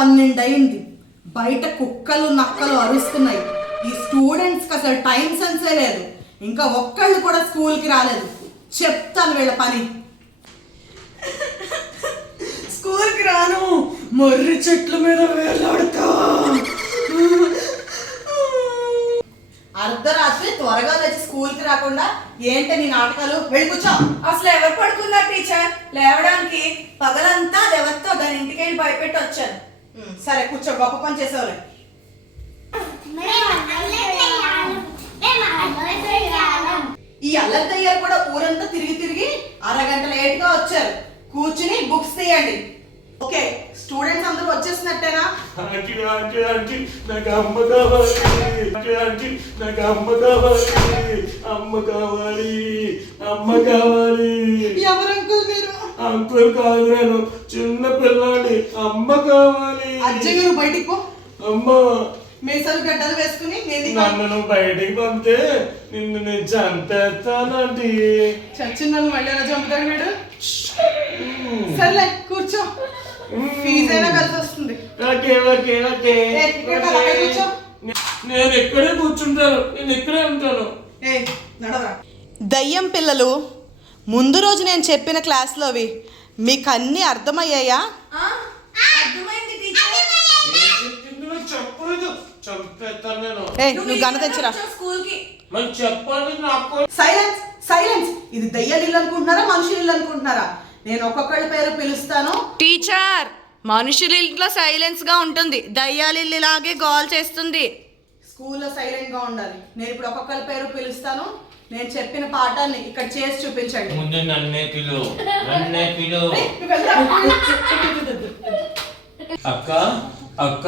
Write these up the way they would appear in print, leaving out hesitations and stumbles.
12 అయింది. బయట కుక్కలు నక్కలు అరుస్తున్నాయి. ఈ స్టూడెంట్స్కి అసలు టైం సెన్సే లేదు. ఇంకా ఒక్కళ్ళు కూడా స్కూల్కి రాలేదు. చెప్తాను వీళ్ళ పని. స్కూల్కి రాను, మర్రి చెట్ల మీద వేలాడుతా. అర్ధరాత్రి త్వరగా వచ్చి స్కూల్కి రాకుండా ఏంటి నీ నాటకాలు? వెళ్ళి కూర్చో. అసలు ఎవరు పడుకున్నారు టీచర్? లేవడానికి పగలంతా ఎవరితో దాని ఇంటికి వెళ్ళి భయపెట్టి వచ్చాను. సరే కూర్చో, గొప్ప పని చేసేవాళ్ళు. ఈ అల్లరి దయ్యాలు కూడా ఊరంతా తిరిగి తిరిగి అరగంట లేట్గా వచ్చారు. కూర్చుని బుక్స్ తీయండి. ఓకే, స్టూడెంట్స్ అందరూ వచ్చేసినట్టేనా? నాకు అమ్మ కావాలి, నాకు అమ్మ కావాలి, అమ్మ కావాలి, అమ్మ కావాలి. ఎవరు అంకుల్ మీరు? అంకుల్ కాదు, నేను చిన్న పిల్లని. అమ్మ కావాలి. అజ్జయ్ గారు బయటికి పో. అమ్మ, మీసాలు గడ్డలు వేసుకుని నన్ను బయటికి పంపితే నిన్ను నేను చంపేస్తానండి. చచ్చిన మళ్ళీ ఎలా చంపుతాడు వీడు? సర్లే కూర్చో, ఫీజు అయినా కలిసి వస్తుంది. నేను ఎక్కడే కూర్చుంటాను, నేను ఎక్కడే ఉంటాను. దయ్యం పిల్లలు, ముందు రోజు నేను చెప్పిన క్లాస్లోవి మీకు అన్నీ అర్థమయ్యాయా? అర్థమైంది టీచర్. చెప్పలేదు, చంపేస్తాను నేను. నువ్వు గన తెచ్చిరా స్కూల్కి. మరి చెప్పండి నాకు. Silence silence. ఇది దయ్యాలు ఇల్లు అనుకుంటున్నారా, మనుషులు ఇల్లు అనుకుంటున్నారా? నేను ఒక్కొక్కడి పేరు పిలుస్తాను. టీచర్, మనుషుల ఇంట్లో సైలెన్స్ గా ఉంటుంది, దయ్యాల ఇల్లులాగే గోల్ చేస్తుంది. స్కూల్లో సైలెంట్ గా ఉండాలి. నేను ఇప్పుడు ఒక్కొక్కరి పేరు పిలుస్తాను. నేను చెప్పిన పాఠాన్ని ఇక్కడ చేసి చూపించండి. ముందు నన్నే పిలు, నన్నే పిలు. అక్క అక్క,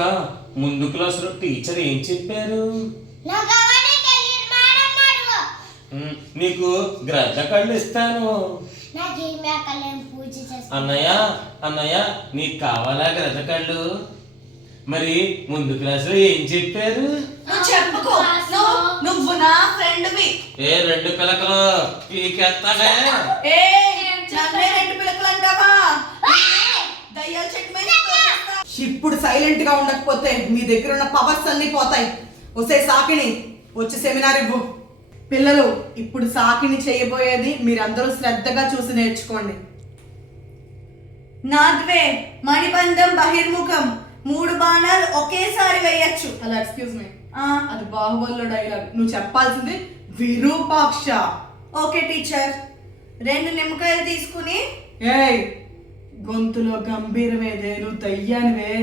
ముందు క్లాస్ లో టీచర్ ఏం చెప్పారు? నీకు గ్రద్ద కళ్ళు ఇస్తాను. అన్నయ్య అన్నయ్య, నీకు కావాలా గ్రద్ద కళ్ళు? మరి ముందు క్లాస్ లో ఏం చెప్పారు? చెప్పుకో, నువ్వు నా ఫ్రెండ్వి. ఏ రెండు పిలకలు పీకెత్తానే? నన్నే రెండు పిలకలు అంటావా? దయ్యాల చెట్టు మీద ఇప్పుడు సైలెంట్ గా ఉండకపోతే మీ దగ్గర ఉన్న పవర్స్ అన్ని పోతాయి. ఒసే సాకిని, వచ్చి సెమినార్ ఇవ్వు. పిల్లలు, ఇప్పుడు సాకిని చేయబోయేది మీరందరూ శ్రద్ధగా చూసి నేర్చుకోండి. నాద్వే మణిబంధం బహిర్ముఖం, 3 బాణాలు ఒకేసారి వేయచ్చు. అలా ఎక్స్క్యూజ్ మీ, అది బాహుబలిలో డైలాగ్. నువ్వు చెప్పాల్సింది విరూపాక్ష. Okay teacher. 2 నిమ్మకాయలు తీసుకుని. ఏయ్, గొంతులో గంభీరమేదే, నువ్వు దయ్యానివే.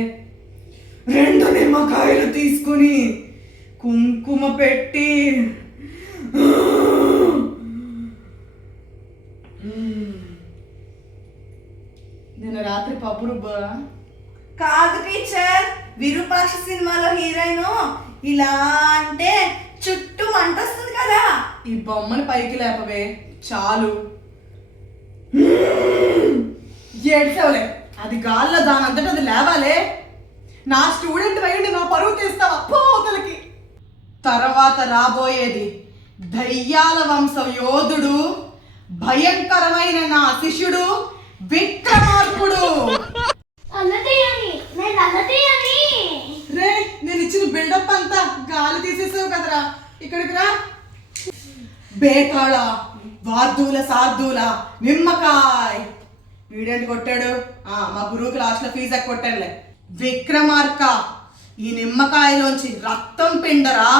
2 నిమ్మకాయలు తీసుకుని కుంకుమ పెట్టి నిన్న రాత్రి పప్పు రుబ్బా? కాదు టీచర్, విరూపాక్ష సినిమాలో హీరోయిన్ ఇలా అంటే చుట్టూ మంట వస్తుంది కదా. ఈ బొమ్మని పైకి లేపవే చాలు. ఏడ్చవలే, అది గాల్లో దాని అంతటా అది లేవాలే. నా స్టూడెంట్ అయ్యండి, నా పరువు తీస్తావా పోతలకి. తర్వాత రాబోయేది దయ్యాల వంశ యోధుడు, భయంకరమైన నా శిష్యుడు విక్రమార్కుడు. రే, నేను ఇచ్చిన బిల్డప్ అంతా గాలి తీసేసావు కదరా. ఇక్కడికి రా. బేతాళ వార్దూల సార్దూల నిమ్మకాయ్. వీడేంటి కొట్టాడు? మా గురువుకి లాస్ట్ లో ఫీజు కొట్టాడులే. విక్రమార్క, ఈ నిమ్మకాయలోంచి రక్తం పిండరా.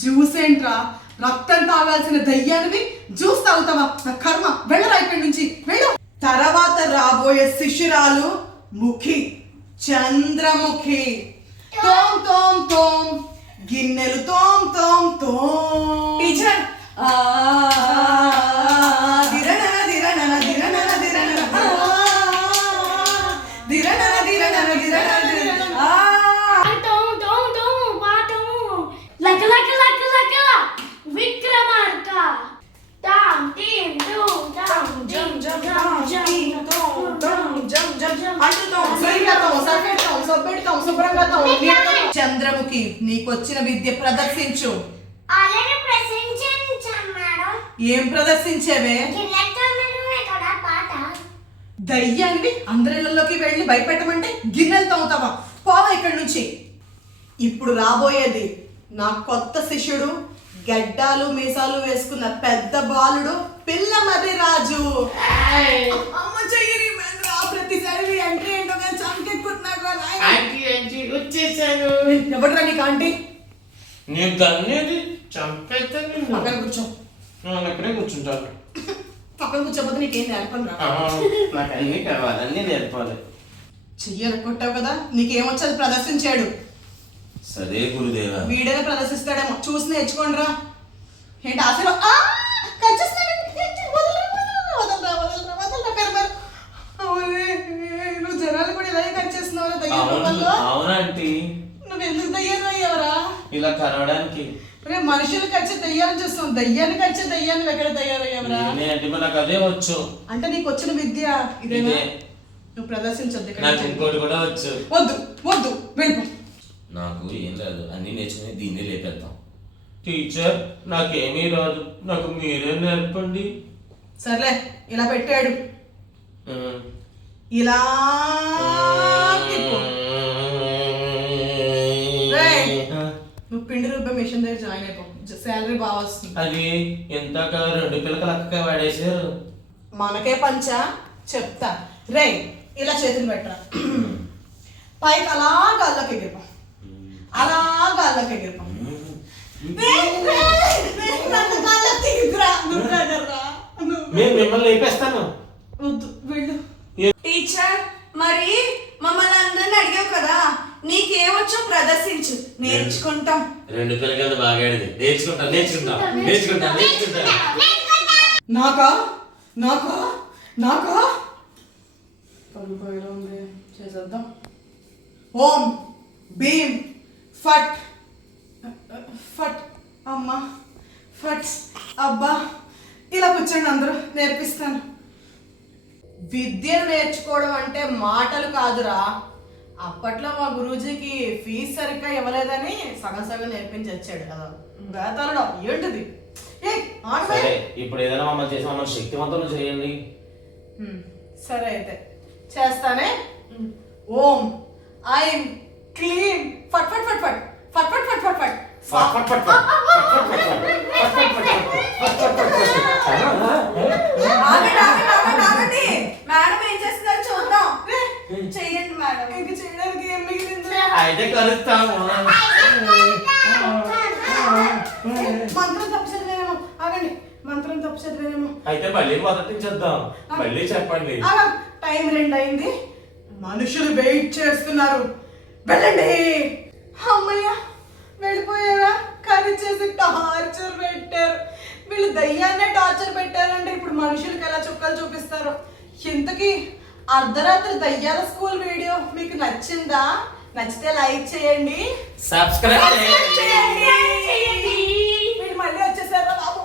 జ్యూస్ ఏంట్రా? రక్తం తాగాల్సిన దయ్యానివి జ్యూస్ తాగుతావా? నా కర్మ, వెళ్ళరా ఇక్కడి నుంచి, వెళ్ళు. తర్వాత రాబోయే శిష్యురాలు ముఖి, చంద్రముఖి. తోం తోం తోం, గిన్నెలు తోం తోం తోం. టీచర్, చంద్రముఖి, నీకొచ్చిన విద్య ప్రదర్శించు. ఏం ప్రదర్శించేవే? దయ్యాన్ని అందరిలోకి వెళ్ళి భయపెట్టమంటే గిన్నెలు తవ్వుతావా? పోవా ఇక్కడి నుంచి. ఇప్పుడు రాబోయేది నా కొత్త శిష్యుడు, గడ్డాలు మీసాలు వేసుకున్న పెద్ద బాలుడు, పిల్లమర్రి రాజు. అమ్మ చెయ్యని మహేంద్ర, ప్రతిసారి ఎంట్రీ ఏంటో కానీ చంకెక్కుతున్నాడు. వచ్చేసాను. ఎవడరా నీకు ఆంటీ? నేను దన్నేది చంపేస్తాను. పక్కన కూర్చో. ఎక్కడే కూర్చుంటాను. పక్కన కూర్చోపోతే నీకేం నేర్పను రా. నాకు అన్ని కావాలి, అన్ని నేర్పాలి. చెయ్యను కొట్టావు కదా, నీకేమొచ్చది ప్రదర్శించాడు. సరే గురుదేవా. వీడైనా ప్రదర్శిస్తాడేమో, చూసి నేర్చుకోండి రా. ఏంటి ఆశలో నువ్వు జనాలు కూడా ఇలాగే కట్ చేస్తున్నావు దయ్యాలు. అవునంటీ. నువ్వు ఎందుకు దయ్యాలు అయ్యావరా? ఇలా కరవడానికి. రే మనుషులు కచ్చే దయ్యాలను చూస్తాం, దయ్యాన్ని కచ్చే దయ్యాన్ని ఎక్కడ తయారయ్యావరా? అంటే నాకు అదే వచ్చు. అంటే నీకు వచ్చిన విద్య ఇదేనా? ఇదే. నువ్వు ప్రదర్శించొద్దు ఇక్కడ. నాకు ఇంకోటి కూడా వచ్చు. వద్దు వద్దు వెళ్ళిపో. నాకు ఏం రాదు, అన్ని నేర్చుకుని దీన్ని లేపేద్దాం. టీచర్ నాకేమీ రాదు, నాకు మీరే నేర్పండి. సర్లే ఇలా పెట్టాడు, ఉమ్. ఇలా తిప్పు. రేయ్, నువ్వు పిండి రూపాయ మిషన్ దగ్గర జాయిన్ అయిపో, శాలరీ బాగా వస్తుంది. అది ఇంతక 2 పిల్లకలు అక్క వాడేసారు. మనకే పంచా చెప్తా. రే ఇలా చేతులు పెట్టరా, పైకి అలా గాల్లోకి ఎగిరిపో, అలా గాల్లోకి ఎగిరిపో. నేను మిమ్మల్ని లేపేస్తాను. వద్దు వెళ్ళు. టీచర్, మరి మమ్మల్ని అందరిని అడిగావు కదా, నీకేమొచ్చో ప్రదర్శించు, నేర్చుకుంటాం. 2 పిల్లకలు బాగా ఆడింది. నేర్చుకుంటా. నాకా నాకా నాకా పడిపోయేలా ఉంది, చేసేద్దాం. ఓం భీం ఫట్ ఫట్. అమ్మా ఫట్. అబ్బా ఇలా కూర్చోండి అందరూ, నేర్పిస్తాను. విద్యను నేర్చుకోవడం అంటే మాటలు కాదురా. అప్పట్లో మా గురూజీకి ఫీజు సరిగ్గా ఇవ్వలేదని సగం నేర్పించి వచ్చాడు కదా. వేతాళుడు ఏంటిది? సరే, ఇప్పుడు ఏదైనా మమ్మల్ని చేసి మమ్మల్ని శక్తివంతులు చేయండి. సరే అయితే చేస్తానే. ఓం ఐం క్లీం ఫట్ ఫట్ ఫట్ ఫట్ ఫట్ ఫట్ ఫట్ ఫట్ ఫట్. ఆగండి, మేడం ఏం చేస్తున్నారు చూద్దాం. చెయ్యండి మేడం. ఇంక చేయడానికి ఏం మిగిలింది? అయితే కలుస్తాము. మంత్రం తప్పు చదివేమో. ఆగండి, మంత్రం తప్పు చదివేమో. అయితే మళ్ళీ మొదటి నుంచి వద్దాం. మళ్ళీ చెప్పండి. టైం 2 అయింది, మనుషులు వెయిట్ చేస్తున్నారు, వెళ్ళండి. అమ్మయ్య వెళ్ళిపోయారా? కర్రీ చేసి టార్చర్ పెట్టారు. వీళ్ళు దయ్యాన్నే టార్చర్ పెట్టారంటే ఇప్పుడు మనుషులకి ఎలా చుక్కలు చూపిస్తారు. ఇంతకీ అర్ధరాత్రి దయ్యాల స్కూల్ వీడియో మీకు నచ్చిందా? నచ్చితే లైక్ చేయండి, సబ్స్క్రైబ్ చేయండి. వీళ్ళు మళ్ళీ వచ్చేసారా బాబు?